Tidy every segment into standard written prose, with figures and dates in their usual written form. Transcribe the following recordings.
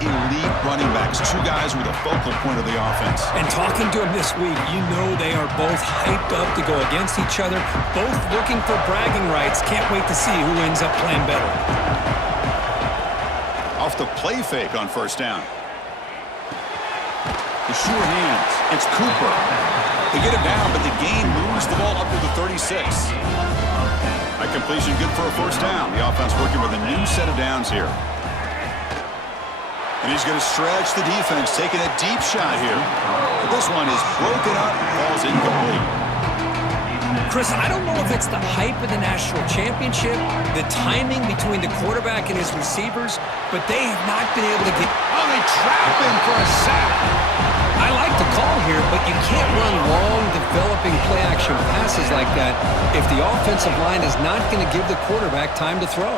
elite running backs, two guys with a focal point of the offense. And talking to them this week, you know they are both hyped up to go against each other, both looking for bragging rights. Can't wait to see who ends up playing better. Off the play fake on first down. The sure hands. It's Cooper. They get it down, but the gain moves the ball up to the 36. That completion good for a first down. The offense working with a new set of downs here. And he's going to stretch the defense, taking a deep shot here. But this one is broken up, falls incomplete. Chris, I don't know if it's the hype of the national championship, the timing between the quarterback and his receivers, but they have not been able to get... Oh, they trap him for a sack. I like the call here, but you can't run long, developing play-action passes like that if the offensive line is not going to give the quarterback time to throw.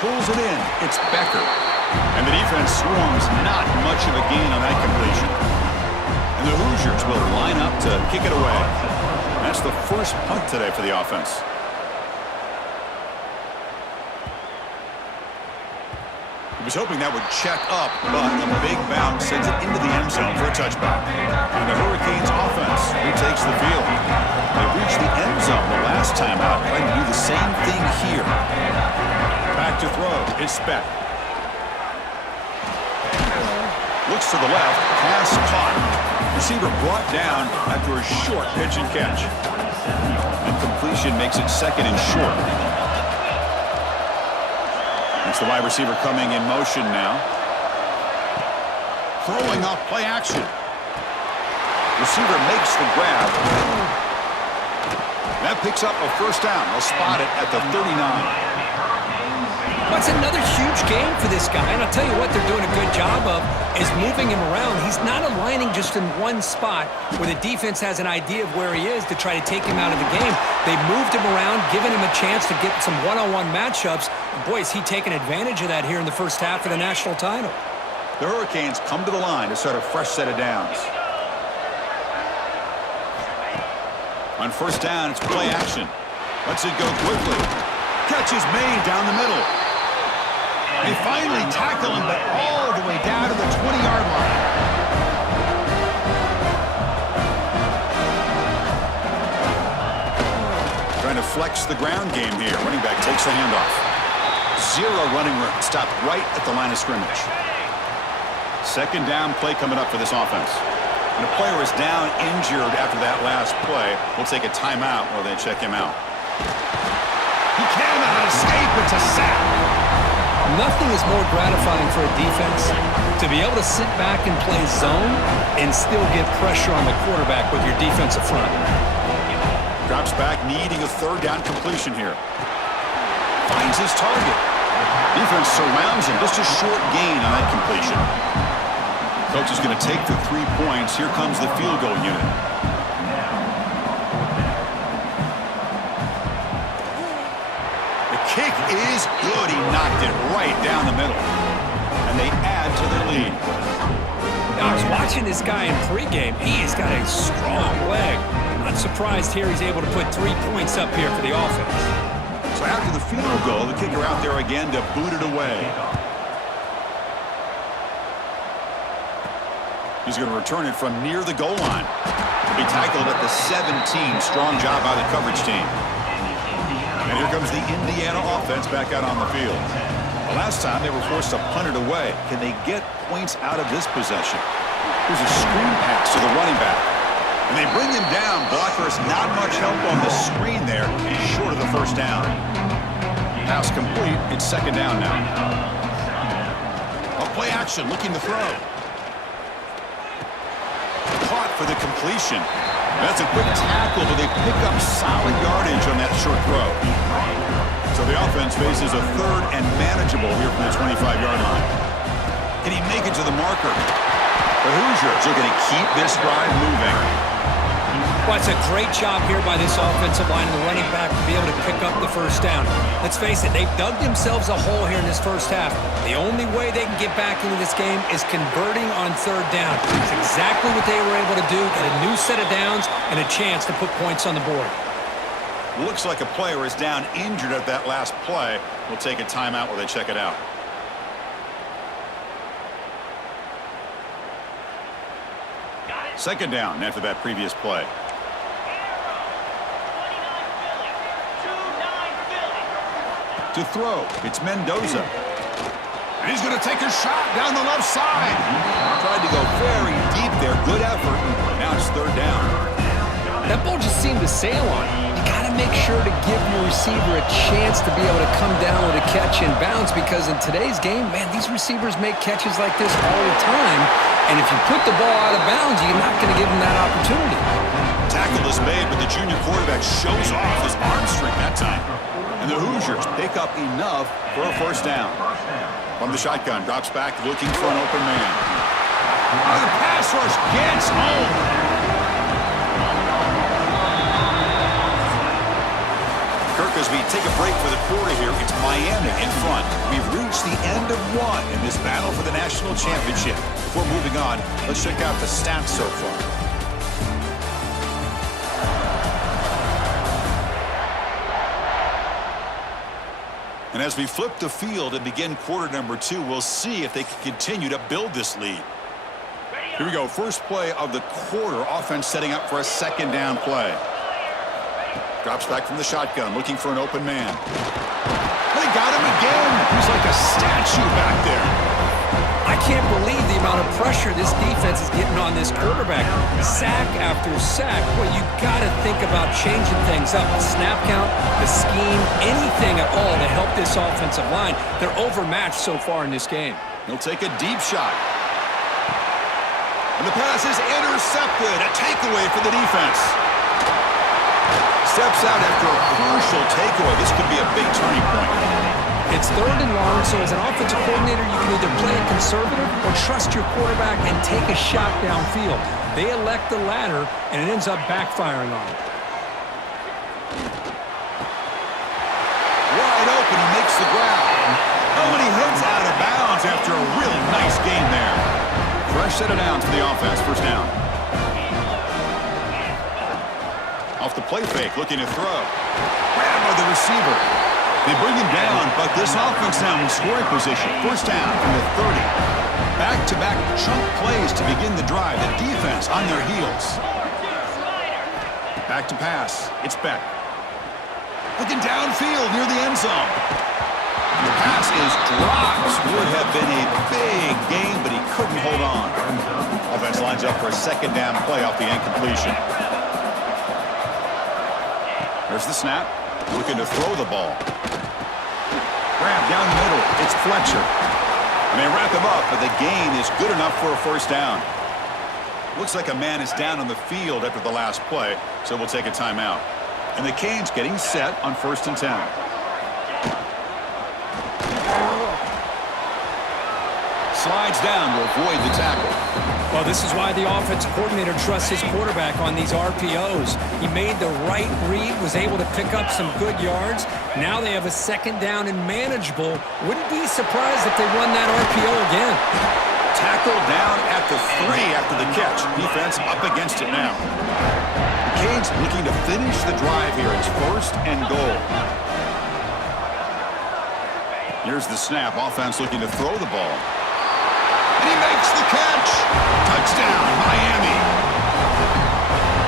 Pulls it in. It's Becker. And the defense swarms, not much of a gain on that completion. And the Hoosiers will line up to kick it away. That's the first punt today for the offense. He was hoping that would check up, but a big bounce sends it into the end zone for a touchback. And the Hurricanes offense retakes the field. They reached the end zone the last time out, trying to do the same thing here. Back to throw. It's Beck. Looks to the left. Pass caught. Receiver brought down after a short pitch and catch. And completion makes it second and short. It's the wide receiver coming in motion now. Throwing off play action. Receiver makes the grab. That picks up a first down. They'll spot it at the 39. That's another huge game for this guy, and I'll tell you what they're doing a good job of is moving him around. He's not aligning just in one spot where the defense has an idea of where he is to try to take him out of the game. They've moved him around, given him a chance to get some one-on-one matchups. And boy, is he taking advantage of that here in the first half of the national title. The Hurricanes come to the line to start a fresh set of downs. On first down, it's play action. Lets it go quickly. Catch is made down the middle. They finally tackle him, but all the way down to the 20-yard line. Trying to flex the ground game here. Running back takes the handoff. Zero running room. Stopped right at the line of scrimmage. Second down play coming up for this offense. And a player is down injured after that last play. We'll take a timeout while they check him out. He cannot escape. It's a sack. Nothing is more gratifying for a defense to be able to sit back and play zone and still get pressure on the quarterback with your defensive front. Drops back, needing a third down completion here. Finds his target. Defense surrounds him. Just a short gain on that completion. Coach is going to take the 3 points. Here comes the field goal unit. Kick is good. He knocked it right down the middle. And they add to their lead. Now, I was watching this guy in pregame. He has got a strong leg. Not surprised here he's able to put 3 points up here for the offense. So after the field goal, the kicker out there again to boot it away. He's going to return it from near the goal line. He'll be tackled at the 17. Strong job by the coverage team. And here comes the Indiana offense back out on the field. The last time they were forced to punt it away. Can they get points out of this possession? Here's a screen pass to the running back. And they bring him down. Blockers not much help on the screen there. Short of the first down. Pass complete. It's second down now. A play action looking to throw. Caught for the completion. That's a quick tackle, but they pick up solid yardage on that short throw. So the offense faces a third and manageable here from the 25-yard line. Can he make it to the marker? The Hoosiers are going to keep this drive moving. Well, it's a great job here by this offensive line and the running back to be able to pick up the first down. Let's face it, they've dug themselves a hole here in this first half. The only way they can get back into this game is converting on third down. It's exactly what they were able to do. Get a new set of downs and a chance to put points on the board. Looks like a player is down injured at that last play. We'll take a timeout while they check it out. Second down after that previous play. To throw, it's Mendoza. And he's going to take a shot down the left side. Tried to go very deep there. Good effort. Now it's third down. That ball just seemed to sail on him. You got to make sure to give your receiver a chance to be able to come down with a catch and bounce, because in today's game, man, these receivers make catches like this all the time. And if you put the ball out of bounds, you're not going to give them that opportunity. Tackle is made, but the junior quarterback shows off his arm strength that time. And the Hoosiers pick up enough for a first down. From the shotgun, drops back, looking for an open man. The pass rush gets home. Kirk, as we take a break for the quarter here, it's Miami in front. We've reached the end of one in this battle for the national championship. Before moving on, let's check out the stats so far. And as we flip the field and begin quarter number 2, we'll see if they can continue to build this lead. Here we go. First play of the quarter. Offense setting up for a second down play. Drops back from the shotgun, looking for an open man. They got him again. He's like a statue back there. I can't believe the amount of pressure this defense is getting on this quarterback. Sack after sack. Well, you got to think about changing things up. The snap count, the scheme, anything at all to help this offensive line. They're overmatched so far in this game. He'll take a deep shot. And the pass is intercepted. A takeaway for the defense. Steps out after a crucial takeaway. This could be a big turning point. It's third and long, so as an offensive coordinator, you can either play it conservative or trust your quarterback and take a shot downfield. They elect the latter, and it ends up backfiring on them. Wide open, he makes the grab. Oh, and he heads out of bounds after a really nice game there. Fresh set of downs for the offense, first down. Off the play fake, looking to throw. Grab by the receiver. They bring him down, but this offense now in scoring position. First down from the 30. Back-to-back chunk plays to begin the drive. The defense on their heels. Back to pass. It's Beck. Looking downfield near the end zone. The pass is dropped. Would have been a big game, but he couldn't hold on. Offense lines up for a second down play off the incompletion. There's the snap. Looking to throw the ball. Grab down the middle. It's Fletcher. And they wrap him up, but the gain is good enough for a first down. Looks like a man is down on the field after the last play, so we'll take a timeout. And the Canes getting set on 1st and 10. Slides down to avoid the tackle. Well, this is why the offensive coordinator trusts his quarterback on these RPOs. He made the right read, was able to pick up some good yards. Now they have a second down and manageable. Wouldn't be surprised if they run that RPO again. Tackled down at the 3 after the catch. Defense up against it now. The Canes looking to finish the drive here. It's 1st and goal. Here's the snap. Offense looking to throw the ball. And he makes the catch. Touchdown, Miami.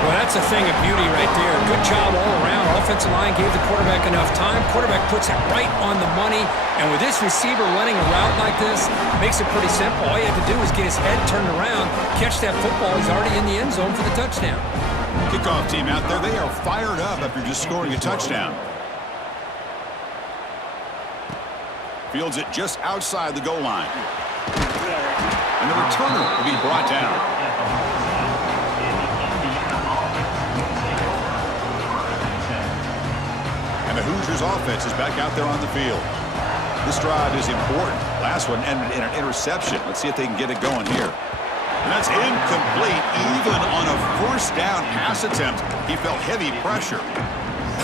Well, that's a thing of beauty right there. Good job all around. Offensive line gave the quarterback enough time. Quarterback puts it right on the money. And with this receiver running a route like this, makes it pretty simple. All you have to do is get his head turned around, catch that football. He's already in the end zone for the touchdown. Kickoff team out there. They are fired up after just scoring a touchdown. Fields it just outside the goal line. And the returner will be brought down. And the Hoosiers offense is back out there on the field. This drive is important. Last one ended in an interception. Let's see if they can get it going here. And that's incomplete. Even on a first down pass attempt, he felt heavy pressure.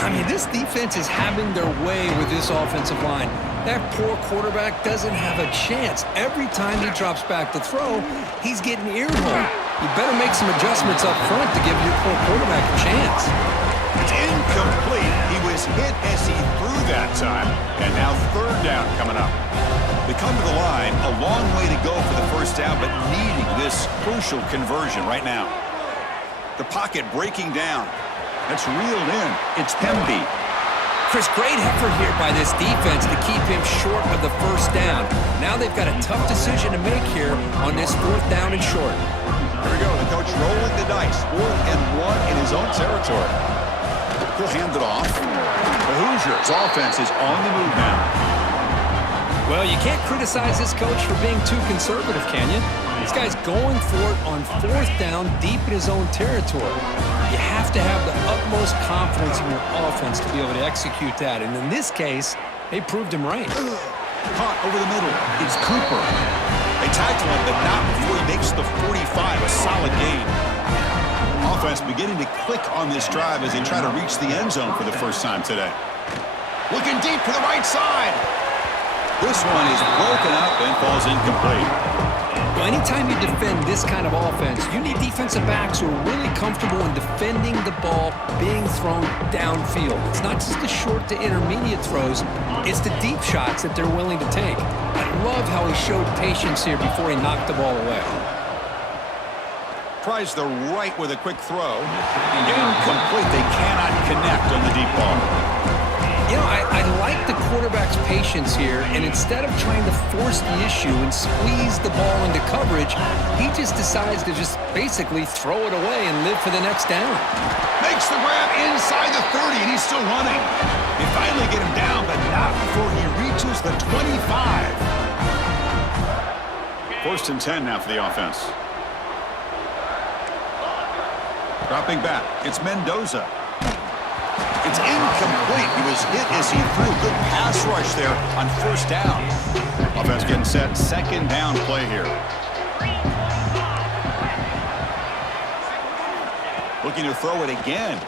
I mean, this defense is having their way with this offensive line. That poor quarterback doesn't have a chance. Every time he drops back to throw, he's getting earholed. You better make some adjustments up front to give your poor quarterback a chance. It's incomplete. He was hit as he threw that time. And now third down coming up. They come to the line, a long way to go for the first down, but needing this crucial conversion right now. The pocket breaking down. It's reeled in. It's Pemby. Chris, great effort here by this defense to keep him short of the first down. Now they've got a tough decision to make here on this 4th down and short. Here we go. The coach rolling the dice. 4th and 1 in his own territory. He'll hand it off. The Hoosiers offense is on the move now. Well, you can't criticize this coach for being too conservative, can you? This guy's going for it on 4th down deep in his own territory. You have to have the utmost confidence in your offense to be able to execute that. And in this case, they proved him right. Caught over the middle. It's Cooper. They tackle him, but not before he makes the 45. A solid gain. Offense beginning to click on this drive as they try to reach the end zone for the first time today. Looking deep to the right side. This one is broken up and falls incomplete. Well, anytime you defend this kind of offense, you need defensive backs who are really comfortable in defending the ball being thrown downfield. It's not just the short to intermediate throws, it's the deep shots that they're willing to take. I love how he showed patience here before he knocked the ball away. Tries the right with a quick throw. Incomplete. They cannot connect on the deep ball. You know, I like the quarterback's patience here, and instead of trying to force the issue and squeeze the ball into coverage, he just decides to just basically throw it away and live for the next down. Makes the grab inside the 30, and he's still running. They finally get him down, but not before he reaches the 25. 1st and 10 now for the offense. Dropping back, it's Mendoza. It's incomplete. He was hit as he threw a good pass rush there on 1st down. Offense getting set. 2nd down play here. Looking to throw it again.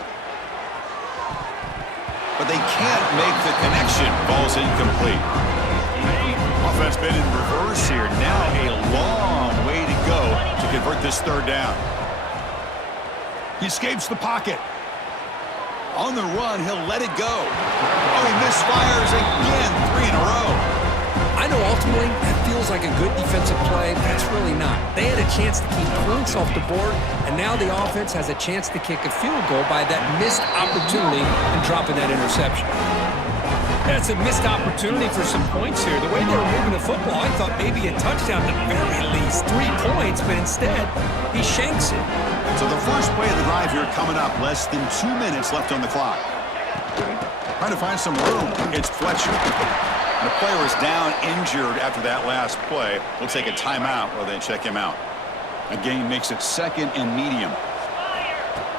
But they can't make the connection. Ball's incomplete. Offense been in reverse here. Now a long way to go to convert this 3rd down. He escapes the pocket. On the run, he'll let it go. Oh, he misfires again, 3 in a row. I know ultimately that feels like a good defensive play, but it's really not. They had a chance to keep points off the board, and now the offense has a chance to kick a field goal by that missed opportunity and dropping that interception. That's a missed opportunity for some points here. The way they were moving the football, I thought maybe a touchdown at the very least, 3 points, but instead, he shanks it. So the first play of the drive here coming up. Less than 2 minutes left on the clock. Trying to find some room. It's Fletcher. And the player is down injured after that last play. We'll take a timeout while they check him out. A gain makes it 2nd and medium.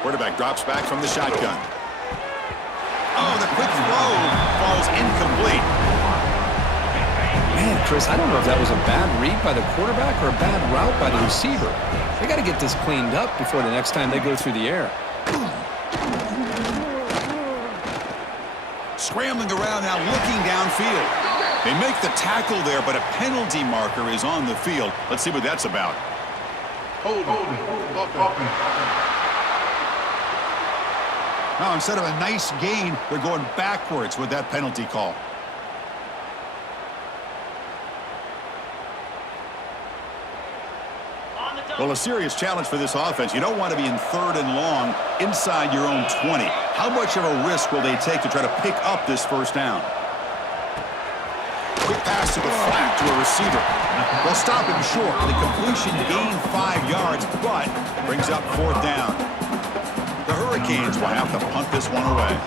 Quarterback drops back from the shotgun. Oh, the quick throw falls incomplete. Man, Chris, I don't know if that was a bad read by the quarterback or a bad route by the receiver. They got to get this cleaned up before the next time they go through the air. Scrambling around now, looking downfield. They make the tackle there, but a penalty marker is on the field. Let's see what that's about. Now, instead of a nice gain, they're going backwards with that penalty call. Well, a serious challenge for this offense. You don't want to be in 3rd and long inside your own 20. How much of a risk will they take to try to pick up this 1st down? Quick pass to the flat to a receiver. They'll stop him short. The completion gained 5 yards, but brings up 4th down. The Hurricanes will have to punt this one away.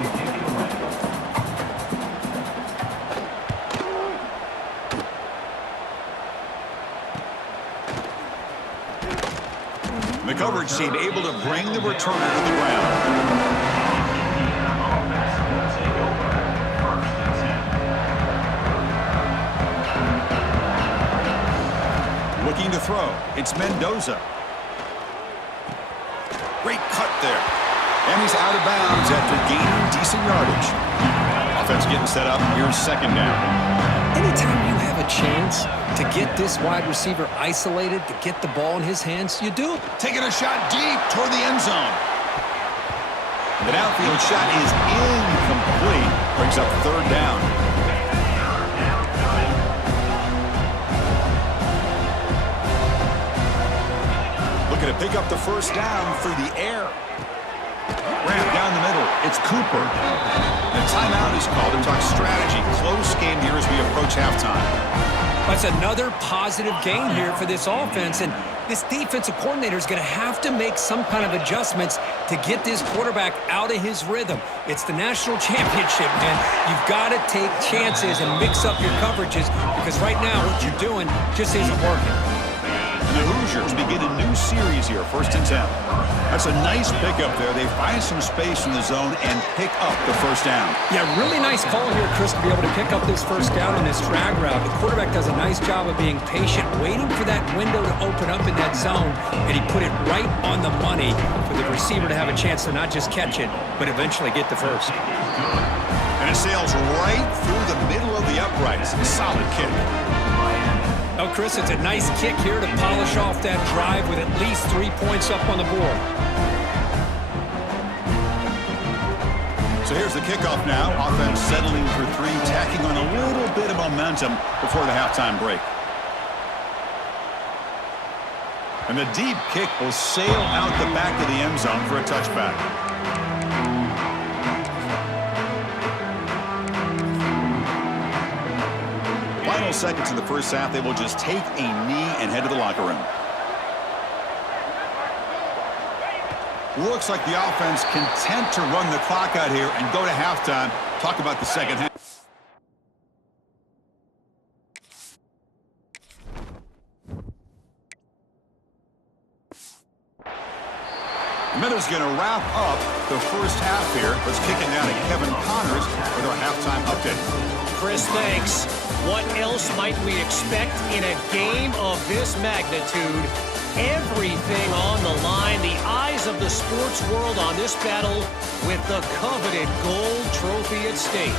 The coverage team able to bring the returner to the ground. Looking to throw. It's Mendoza. Great cut there. And he's out of bounds after gaining decent yardage. Offense getting set up. Here's 2nd down. Anytime you have a chance to get this wide receiver isolated, to get the ball in his hands, you do. Taking a shot deep toward the end zone. The downfield shot is incomplete. Brings up 3rd down. looking to pick up the first down through the air. Ran down the middle. It's Cooper. The timeout is called to talk strategy. Close game here as we approach halftime. That's another positive gain here for this offense, and this defensive coordinator is going to have to make some kind of adjustments to get this quarterback out of his rhythm. It's the national championship, man. You've got to take chances and mix up your coverages because right now what you're doing just isn't working. And the Hoosiers begin a new series here, 1st and 10. That's a nice pickup there. They find some space in the zone and pick up the first down. Yeah, really nice call here, Chris, to be able to pick up this first down on this drag route. The quarterback does a nice job of being patient, waiting for that window to open up in that zone, and he put it right on the money for the receiver to have a chance to not just catch it, but eventually get the first. And it sails right through the middle of the uprights. Solid kick. Oh, Chris, it's a nice kick here to polish off that drive with at least 3 points up on the board. So here's the kickoff now. Offense settling for 3, tacking on a little bit of momentum before the halftime break. And the deep kick will sail out the back of the end zone for a touchback. Final seconds in the first half, they will just take a knee and head to the locker room. Looks like the offense content to run the clock out here and go to halftime. Talk about the second half. Minutes going to wrap up the first half here. Let's kick it down to Kevin Connors with our halftime update. Chris, thanks. What else might we expect in a game of this magnitude? Everything on the line. The eyes of the sports world on this battle with the coveted gold trophy at stake.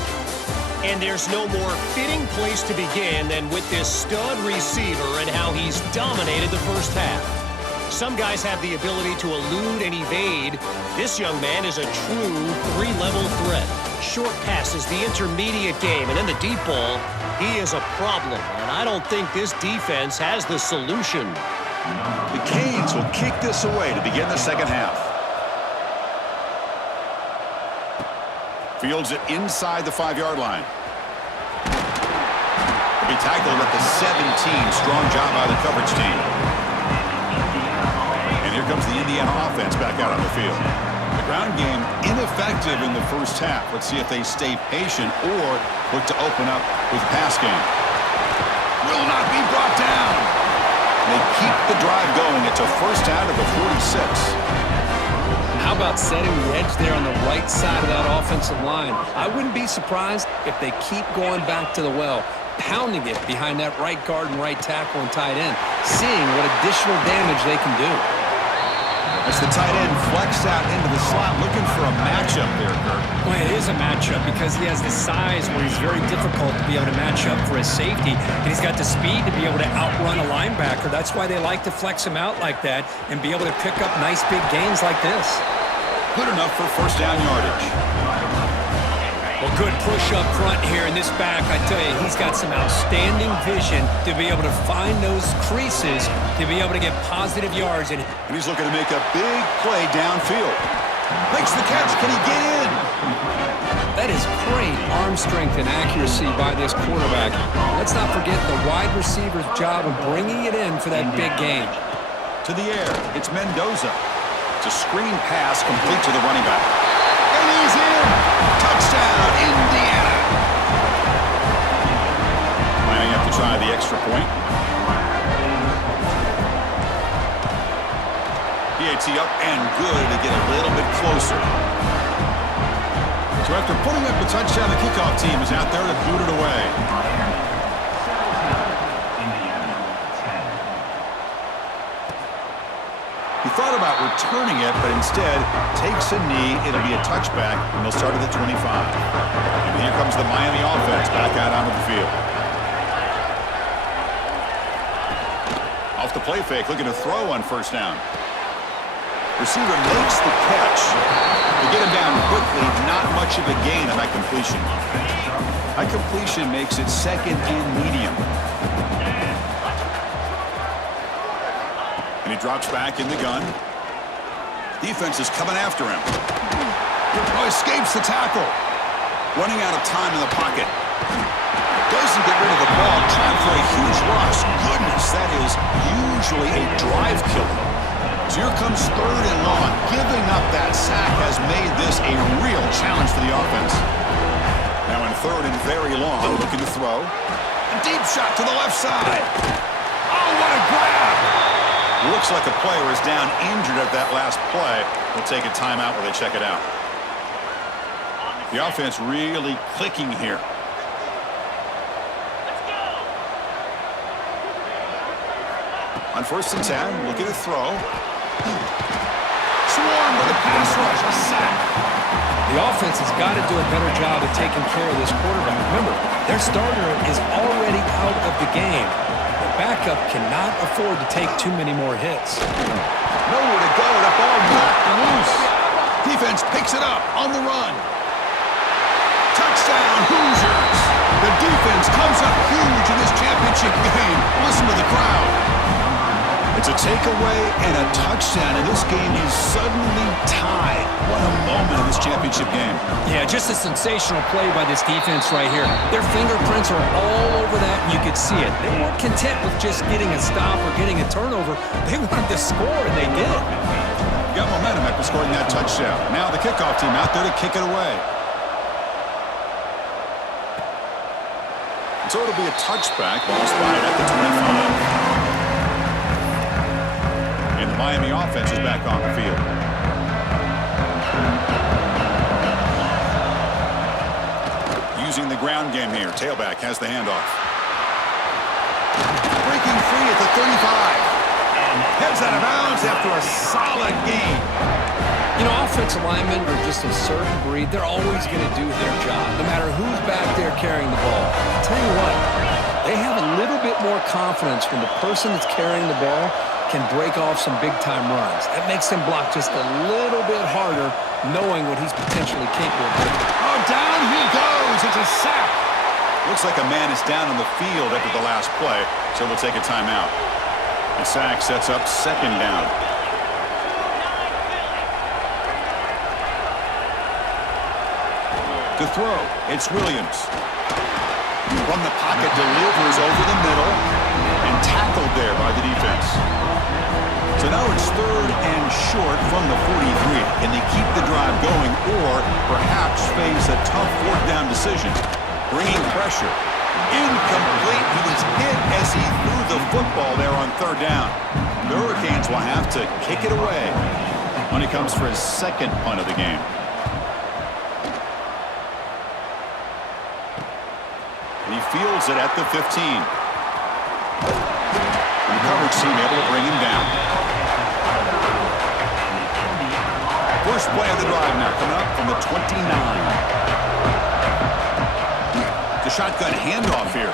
And there's no more fitting place to begin than with this stud receiver and how he's dominated the first half. Some guys have the ability to elude and evade. This young man is a true 3-level threat. Short passes, the intermediate game, and then the deep ball. He is a problem, and I don't think this defense has the solution. The Canes will kick this away to begin the second half. Fields it inside the 5-yard line. He'll be tackled at the 17. Strong job by the coverage team. Here comes the Indiana offense back out on the field. The ground game ineffective in the first half. Let's see if they stay patient or look to open up with the pass game. Will not be brought down. They keep the drive going. It's a first down to the 46. How about setting the edge there on the right side of that offensive line? I wouldn't be surprised if they keep going back to the well, pounding it behind that right guard and right tackle and tight end, seeing what additional damage they can do. As the tight end flexed out into the slot, looking for a matchup there, Kirk. Well, it is a matchup because he has the size where he's very difficult to be able to match up for his safety, and he's got the speed to be able to outrun a linebacker. That's why they like to flex him out like that and be able to pick up nice big gains like this. Good enough for first down yardage. Well, good push up front here in this back. I tell you, he's got some outstanding vision to be able to find those creases to be able to get positive yards in it. And he's looking to make a big play downfield. Makes the catch. Can he get in? That is great arm strength and accuracy by this quarterback. Let's not forget the wide receiver's job of bringing it in for that big gain. To the air, it's Mendoza. It's a screen pass complete to the running back. And he's in! Touchdown, Indiana! Lining up to try the extra point. PAT up and good to get a little bit closer. So after putting up a touchdown, the kickoff team is out there to boot it away. He thought about returning it, but instead takes a knee. It'll be a touchback, and they'll start at the 25. And here comes the Miami offense back out onto the field. Off the play fake, looking to throw on first down. Receiver makes the catch. To get him down quickly, not much of a gain on that completion. That completion makes it second and medium. And he drops back in the gun. Defense is coming after him. Oh, escapes the tackle. Running out of time in the pocket. Doesn't get rid of the ball. Trying for a huge loss. Goodness, that is usually a drive killer. So here comes 3rd and long. Giving up that sack has made this a real challenge for the offense. Now in 3rd and very long, looking to throw. A deep shot to the left side. Oh, what a grab! Looks like a player is down injured at that last play. We'll take a timeout while they check it out. The offense really clicking here. On 1st and 10, looking to throw. Swarmed by the pass rush, a sack. The offense has got to do a better job of taking care of this quarterback. Remember, their starter is already out of the game. The backup cannot afford to take too many more hits. Nowhere to go. That ball knocked loose. Defense picks it up on the run. Touchdown, Hoosiers. The defense comes up huge in this championship game. Listen to the crowd. It's a takeaway and a touchdown, and this game is suddenly tied. What a moment in this championship game. Yeah, just a sensational play by this defense right here. Their fingerprints are all over that, and you could see it. They weren't content with just getting a stop or getting a turnover. They wanted to score, and they did. Got momentum after scoring that touchdown. Now the kickoff team out there to kick it away. So it'll be a touchback. Ball spotted at the 25. And the Miami offense is back on the field. Using the ground game here. Tailback has the handoff. Breaking free at the 35. Heads out of bounds after a solid game. You know, offensive linemen are just a certain breed. They're always going to do their job, no matter who's back there carrying the ball. I'll tell you what, they have a little bit more confidence when the person that's carrying the ball can break off some big-time runs. That makes them block just a little bit harder, knowing what he's potentially capable of. Oh, down he goes. It's a sack. Looks like a man is down on the field after the last play, so we'll take a timeout. The sack sets up 2nd down. To throw, it's Williams. From the pocket, delivers over the middle, and tackled there by the defense. So now it's 3rd and short from the 43. Can they keep the drive going or perhaps face a tough 4th down decision? Bringing pressure. Incomplete. He was hit as he threw the football there on 3rd down. The Hurricanes will have to kick it away when he comes for his 2nd punt of the game. He fields it at the 15. The coverage team able to bring him down. First play of the drive now coming up from the 29. The shotgun handoff here.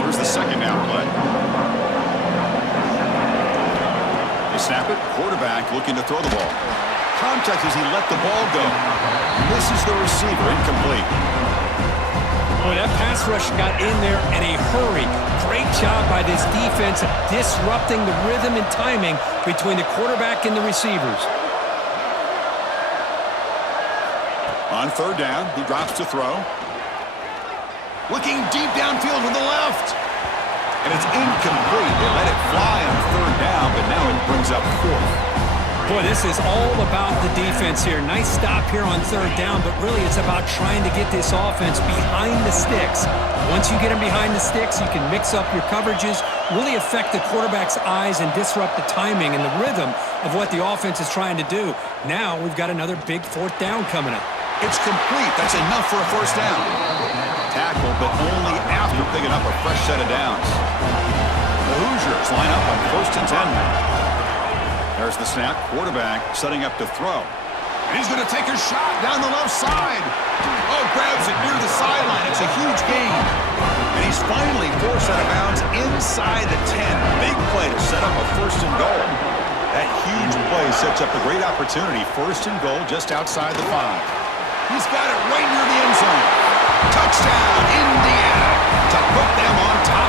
Here's the 2nd down play. They snap it. Quarterback looking to throw the ball. Contact as he let the ball go. Misses the receiver. Incomplete. Boy, that pass rush got in there in a hurry. Great job by this defense of disrupting the rhythm and timing between the quarterback and the receivers. On 3rd down, he drops to throw. Looking deep downfield to the left. And it's incomplete. They let it fly on 3rd down, but now it brings up 4th. Boy, this is all about the defense here. Nice stop here on 3rd down, but really it's about trying to get this offense behind the sticks. Once you get them behind the sticks, you can mix up your coverages, really affect the quarterback's eyes and disrupt the timing and the rhythm of what the offense is trying to do. Now we've got another big 4th down coming up. It's complete. That's enough for a 1st down. Tackle, but only after picking up a fresh set of downs. The Hoosiers line up on 1st and 10 now. There's the snap. Quarterback setting up to throw. And he's going to take a shot down the left side. Oh, grabs it near the sideline. It's a huge gain. And he's finally forced out of bounds inside the 10. Big play to set up a 1st and goal. That huge play sets up a great opportunity. 1st and goal just outside the 5. He's got it right near the end zone. Touchdown, Indiana, to put them on top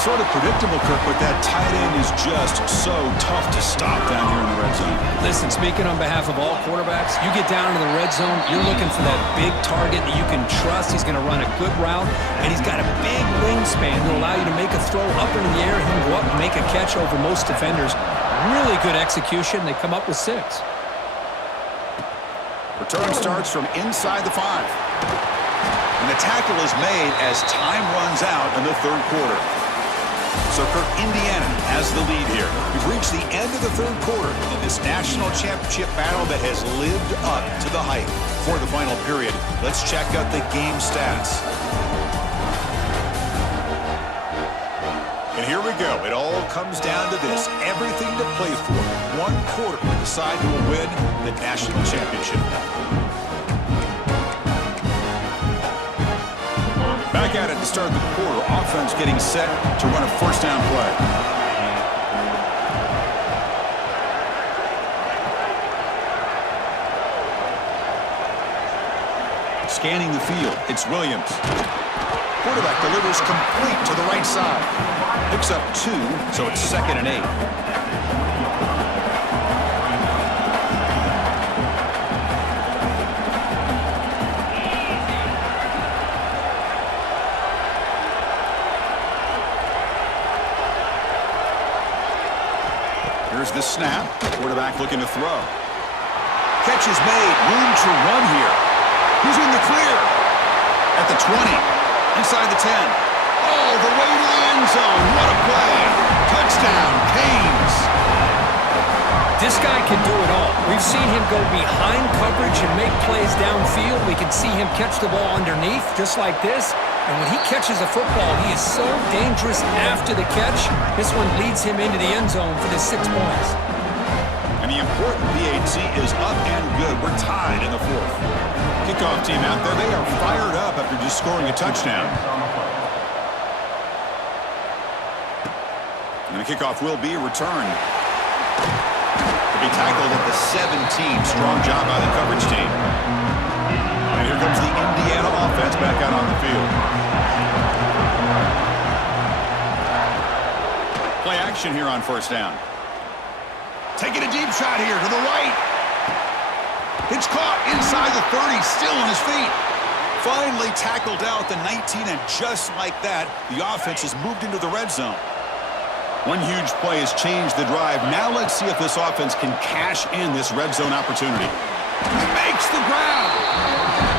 sort of predictable, Kirk, but that tight end is just so tough to stop down here in the red zone. Listen, speaking on behalf of all quarterbacks, you get down into the red zone, you're looking for that big target that you can trust. He's going to run a good route, and he's got a big wingspan to allow you to make a throw up into the air. He can go up and make a catch over most defenders. Really good execution. They come up with 6. Return starts from inside the 5. And the tackle is made as time runs out in the third quarter. So, Kirk, Indiana has the lead here. We've reached the end of the third quarter in this national championship battle that has lived up to the hype. For the final period, let's check out the game stats. And here we go. It all comes down to this. Everything to play for. One quarter to decide who will win the national championship. Back at it to start the quarter. Offense getting set to run a first down play. Scanning the field. It's Williams. Quarterback delivers complete to the right side. Picks up 2, so it's 2nd and 8. Here's the snap. Quarterback looking to throw. Catch is made. Room to run here. He's in the clear. At the 20. Inside the 10. All the way to the end zone. What a play. Touchdown, Canes. This guy can do it all. We've seen him go behind coverage and make plays downfield. We can see him catch the ball underneath just like this. And when he catches a football, he is so dangerous after the catch. This one leads him into the end zone for the 6 points. And the important PAT is up and good. We're tied in the 4th. Kickoff team out there. They are fired up after just scoring a touchdown. And the kickoff will be returned. To be tackled at the 17. Strong job by the coverage team. And here comes the Indiana offense back out on the field. Play action here on first down. Taking a deep shot here to the right. It's caught inside the 30, still on his feet. Finally tackled out the 19, and just like that, the offense has moved into the red zone. One huge play has changed the drive. Now let's see if this offense can cash in this red zone opportunity. He makes the grab.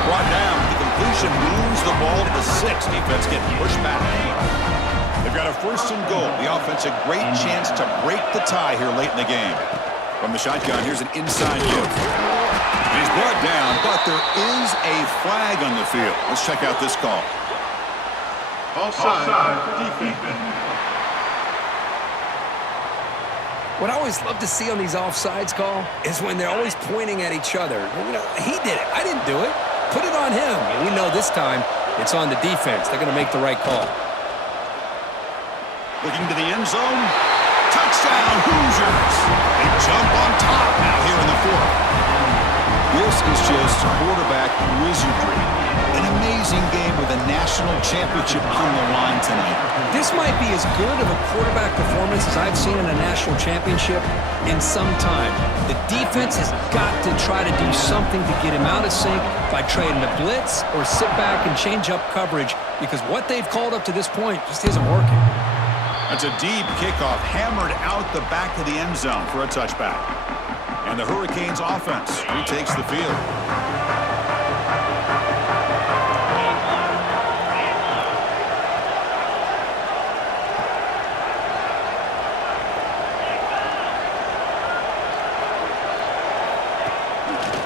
Brought down. The completion moves the ball to the 6. Defense getting pushed back. They've got a 1st and goal. The offense a great chance to break the tie here late in the game. From the shotgun, here's an inside give. He's brought down, but there is a flag on the field. Let's check out this call. Offside. Defense. What I always love to see on these offsides call is when they're always pointing at each other. You know, he did it. I didn't do it. Put it on him. And we know this time it's on the defense. They're going to make the right call. Looking to the end zone. Touchdown, Hoosiers. They jump on top now here in the 4th. This is just quarterback wizardry. An amazing game with a national championship on the line tonight. This might be as good of a quarterback performance as I've seen in a national championship in some time. The defense has got to try to do something to get him out of sync by trading the blitz or sit back and change up coverage, because what they've called up to this point just isn't working. That's a deep kickoff, hammered out the back of the end zone for a touchback. And the Hurricanes offense retakes the field.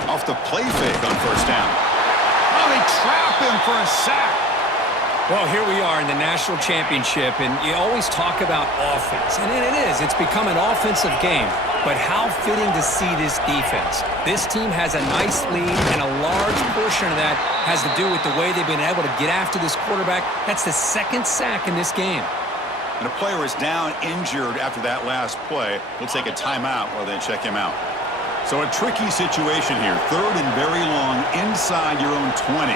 Off the play fake on first down. Oh, they trap him for a sack. Well, here we are in the national championship, and you always talk about offense. And it is. It's become an offensive game. But how fitting to see this defense. This team has a nice lead, and a large portion of that has to do with the way they've been able to get after this quarterback. That's the 2nd sack in this game. And a player is down injured after that last play. We'll take a timeout while they check him out. So a tricky situation here. 3rd and very long inside your own 20.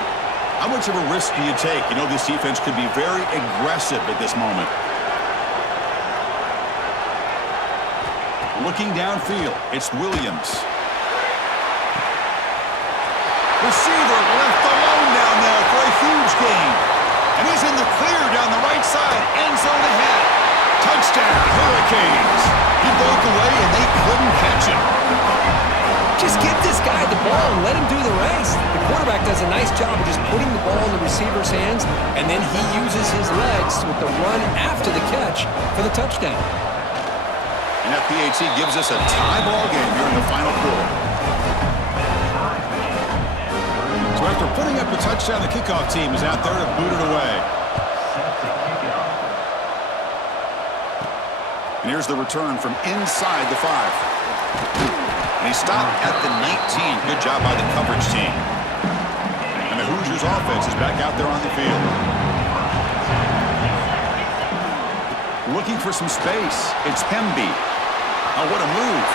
How much of a risk do you take? You know this defense could be very aggressive at this moment. Looking downfield, it's Williams. Receiver left alone down there for a huge gain. And he's in the clear down the right side. End zone ahead. Touchdown, Hurricanes. He broke away and they couldn't catch him. Just give this guy the ball and let him do the rest. The quarterback does a nice job of just putting the ball in the receiver's hands, and then he uses his legs with the run after the catch for the touchdown. And that PAT gives us a tie ball game here in the final quarter. So after putting up a touchdown, the kickoff team is out there to boot it away. And here's the return from inside the 5. And he stopped at the 19. Good job by the coverage team. And the Hoosiers offense is back out there on the field. Looking for some space. It's Hemby. Oh, what a move.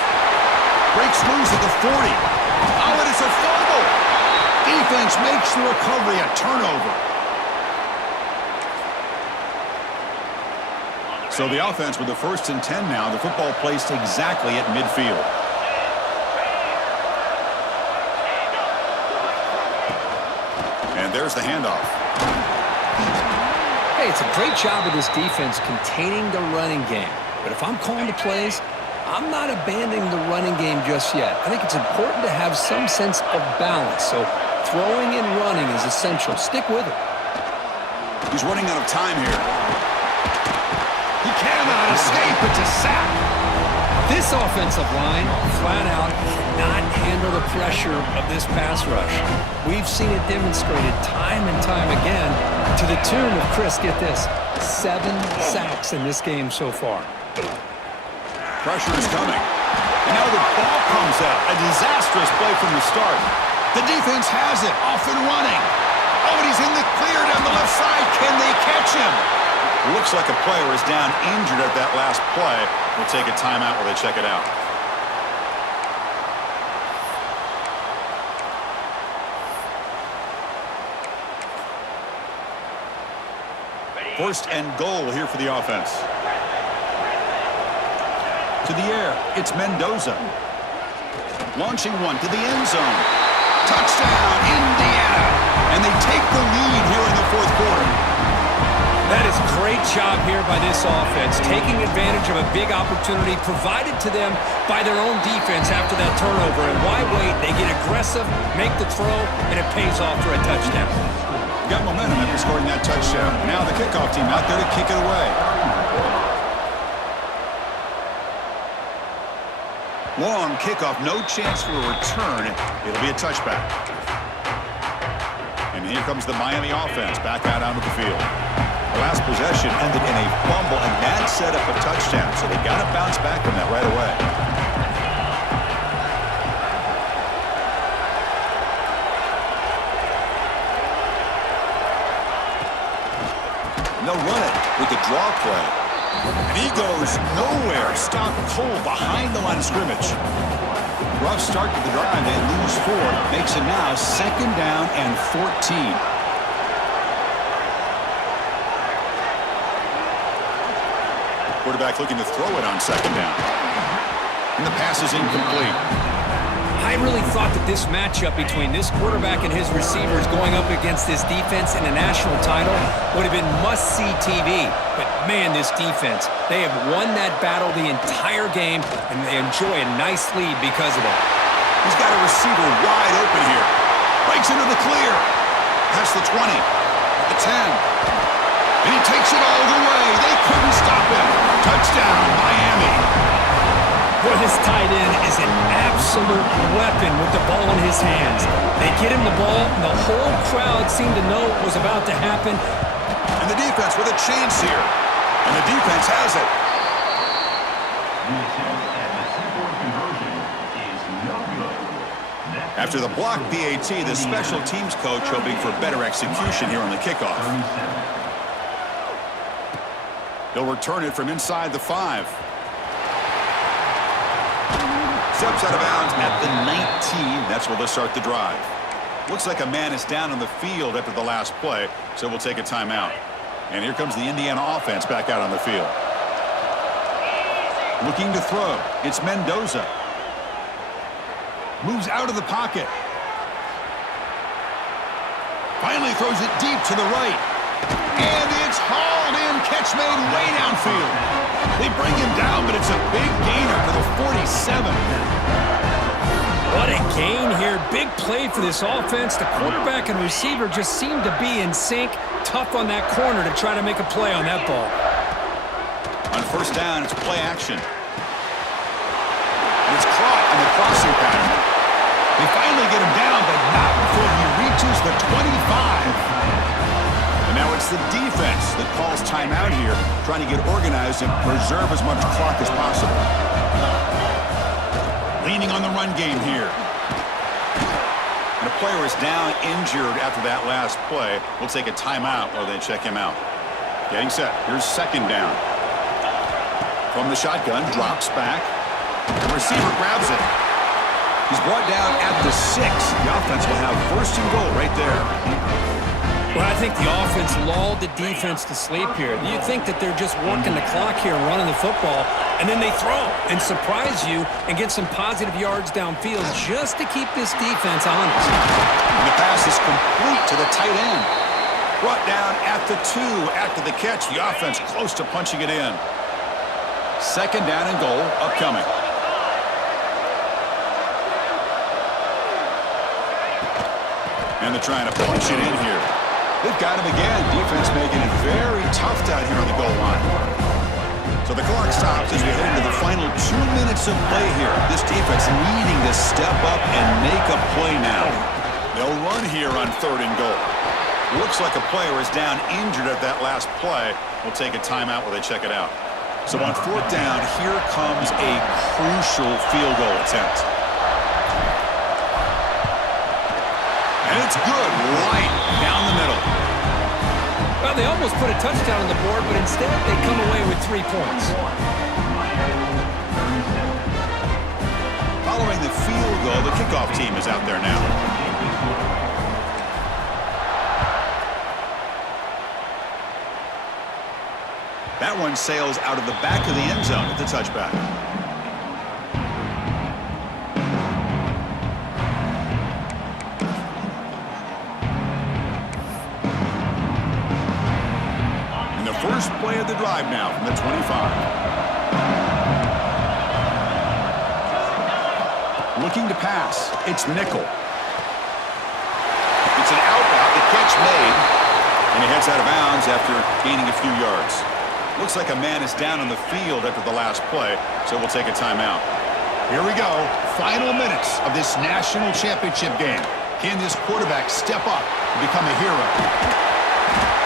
Breaks loose at the 40. Oh, and it's a fumble. Defense makes the recovery a turnover. So the offense with the 1st and 10 now. The football placed exactly at midfield. And there's the handoff. Hey, it's a great job of this defense containing the running game. But if I'm calling the plays, I'm not abandoning the running game just yet. I think it's important to have some sense of balance. So throwing and running is essential. Stick with it. He's running out of time here. He cannot escape. It's a sack. This offensive line, flat out, cannot handle the pressure of this pass rush. We've seen it demonstrated time and time again to the tune of, Chris, get this, 7 sacks in this game so far. Pressure is coming. And now the ball comes out. A disastrous play from the start. The defense has it. Off and running. Oh, and he's in the clear down the left side. Can they catch him? Looks like a player is down injured at that last play. We'll take a timeout while they check it out. First and goal here for the offense. To the air, it's Mendoza. Launching one to the end zone. Touchdown, Indiana. And they take the lead here in the 4th quarter. That is a great job here by this offense, taking advantage of a big opportunity provided to them by their own defense after that turnover. And why wait? They get aggressive, make the throw, and it pays off for a touchdown. Got momentum after scoring that touchdown. Now the kickoff team out there to kick it away. Long kickoff, no chance for a return. It'll be a touchback. And here comes the Miami offense back out onto the field. The last possession ended in a fumble, and that set up a touchdown, so they got to bounce back from that right away. They'll run it with the draw play. And he goes nowhere. Stopped cold behind the line of scrimmage. Rough start to the drive. They lose 4. Makes it now 2nd down and 14. Quarterback looking to throw it on 2nd down. And the pass is incomplete. I really thought that this matchup between this quarterback and his receivers going up against this defense in a national title would have been must-see TV. But, man, this defense, they have won that battle the entire game, and they enjoy a nice lead because of it. He's got a receiver wide open here. Breaks into the clear. Past the 20. At the 10. And he takes it all the way. They couldn't stop him. Touchdown, Miami. Boy, this tight end is an absolute weapon with the ball in his hands. They get him the ball, and the whole crowd seemed to know what was about to happen. And the defense with a chance here. And the defense has it. After the block PAT, the special teams coach hoping for better execution here on the kickoff. He'll return it from inside the 5. Steps out of bounds at the 19. That's where they'll start the drive. Looks like a man is down on the field after the last play, so we'll take a timeout. And here comes the Indiana offense back out on the field. Looking to throw. It's Mendoza. Moves out of the pocket. Finally throws it deep to the right. And it's hauled in. Catch made way downfield. They bring him down, but it's a big gainer to the 47. What a gain here. Big play for this offense. The quarterback and receiver just seem to be in sync. Tough on that corner to try to make a play on that ball. On first down, it's play action. And it's caught in the crossing pattern. They finally get him down, but not before he reaches the 25. And now it's the defense that calls timeout here, trying to get organized and preserve as much clock as possible. Leaning on the run game here. And a player is down injured after that last play. We'll take a timeout while they check him out. Getting set. Here's second down. From the shotgun, drops back. The receiver grabs it. He's brought down at the 6. The offense will have first and goal right there. Well, I think the offense lulled the defense to sleep here. You think that they're just working the clock here and running the football, and then they throw and surprise you and get some positive yards downfield just to keep this defense honest. And the pass is complete to the tight end. Brought down at the 2 after the catch. The offense close to punching it in. Second down and goal upcoming. And they're trying to punch it in here. They've got him again. Defense making it very tough down here on the goal line. So the clock stops as we head into the final 2 minutes of play here. This defense needing to step up and make a play now. They'll run here on third and goal. Looks like a player is down injured at that last play. We'll take a timeout while they check it out. So on fourth down, here comes a crucial field goal attempt. And it's good, right down the middle. Well, they almost put a touchdown on the board, but instead they come away with 3 points. Following the field goal, the kickoff team is out there now. That one sails out of the back of the end zone at the touchback. First play of the drive now from the 25. Looking to pass. It's Nickel. It's an out route. The catch made. And he heads out of bounds after gaining a few yards. Looks like a man is down on the field after the last play, so we'll take a timeout. Here we go. Final minutes of this national championship game. Can this quarterback step up and become a hero?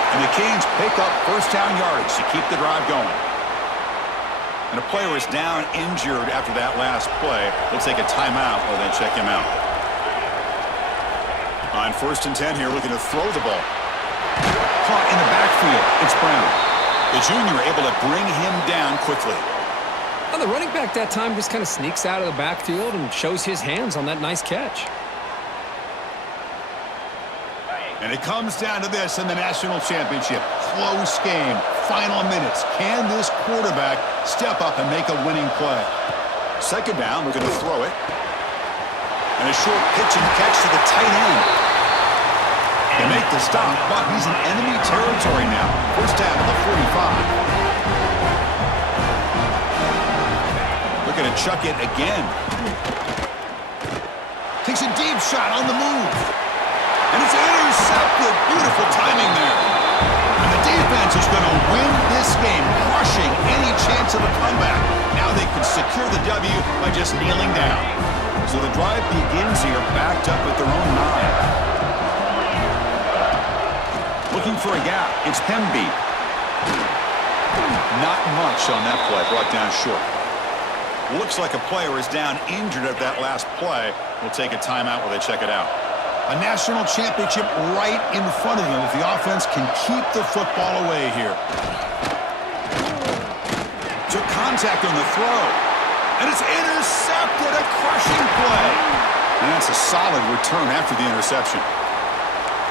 And the Canes pick up first down yardage to keep the drive going. And a player is down injured after that last play. We'll take a timeout while they check him out. On first and 10 here, looking to throw the ball. Caught in the backfield. It's Brown. The junior able to bring him down quickly. Well, the running back that time just kind of sneaks out of the backfield and shows his hands on that nice catch. And it comes down to this in the national championship. Close game. Final minutes. Can this quarterback step up and make a winning play? Second down, looking to throw it. And a short pitch and catch to the tight end. They make the stop, but he's in enemy territory now. First down at the 45. Looking to chuck it again. Takes a deep shot on the move. And it's intercepted. Beautiful timing there. And the defense is going to win this game, crushing any chance of a comeback. Now they can secure the W by just kneeling down. So the drive begins here, backed up at their own 9. Looking for a gap. It's Hemby. Not much on that play, brought down short. Looks like a player is down injured at that last play. We'll take a timeout while they check it out. A national championship right in front of them if the offense can keep the football away here. Took contact on the throw. And it's intercepted. A crushing play. And that's a solid return after the interception.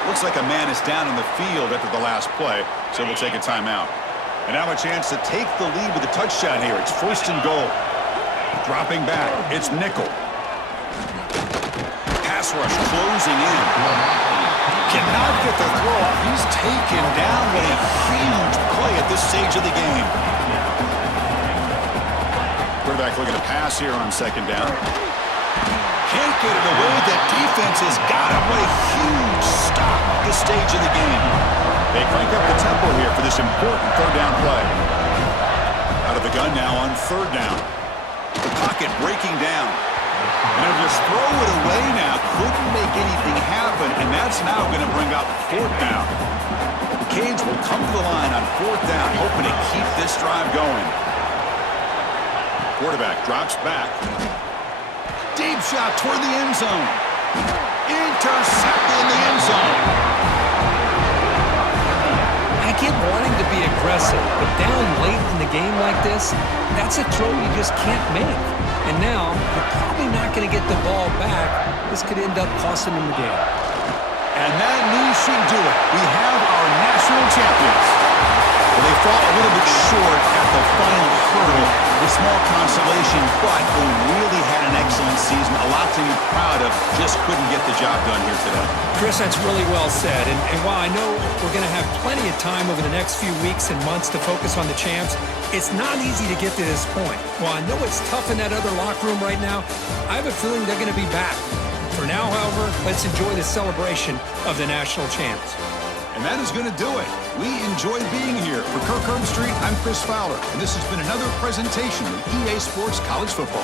Looks like a man is down in the field after the last play, so we'll take a timeout. And now a chance to take the lead with a touchdown here. It's 1st and goal. Dropping back, it's nickel. Pass rush closing in. Cannot get the throw off. He's taken down. What a huge play at this stage of the game. Quarterback looking to pass here on 2nd down. Can't get it away. That defense has got him. What a huge stop at this stage of the game. They crank up the tempo here for this important 3rd down play. Out of the gun now on 3rd down. The pocket breaking down. And they'll just throw it away now. Couldn't make anything happen, and that's now going to bring up 4th down. The Canes will come to the line on 4th down, hoping to keep this drive going. Quarterback drops back. Deep shot toward the end zone. Intercepted in the end zone. I get wanting to be aggressive, but down late in the game like this, that's a throw you just can't make. And now, you're probably not going to get the ball back. This could end up costing them the game. And that knee should do it. We have our national champions. Well, they fought a little bit short at the final hurdle. A small consolation, but they really had an excellent season. A lot to be proud of. Just couldn't get the job done here today. Chris, that's really well said. And while I know we're going to have plenty of time over the next few weeks and months to focus on the champs, it's not easy to get to this point. While I know it's tough in that other locker room right now, I have a feeling they're going to be back. For now, however, let's enjoy the celebration of the national champs. And that is going to do it. We enjoyed being here. For Kirk Herbstreit, I'm Chris Fowler, and this has been another presentation of EA Sports College Football.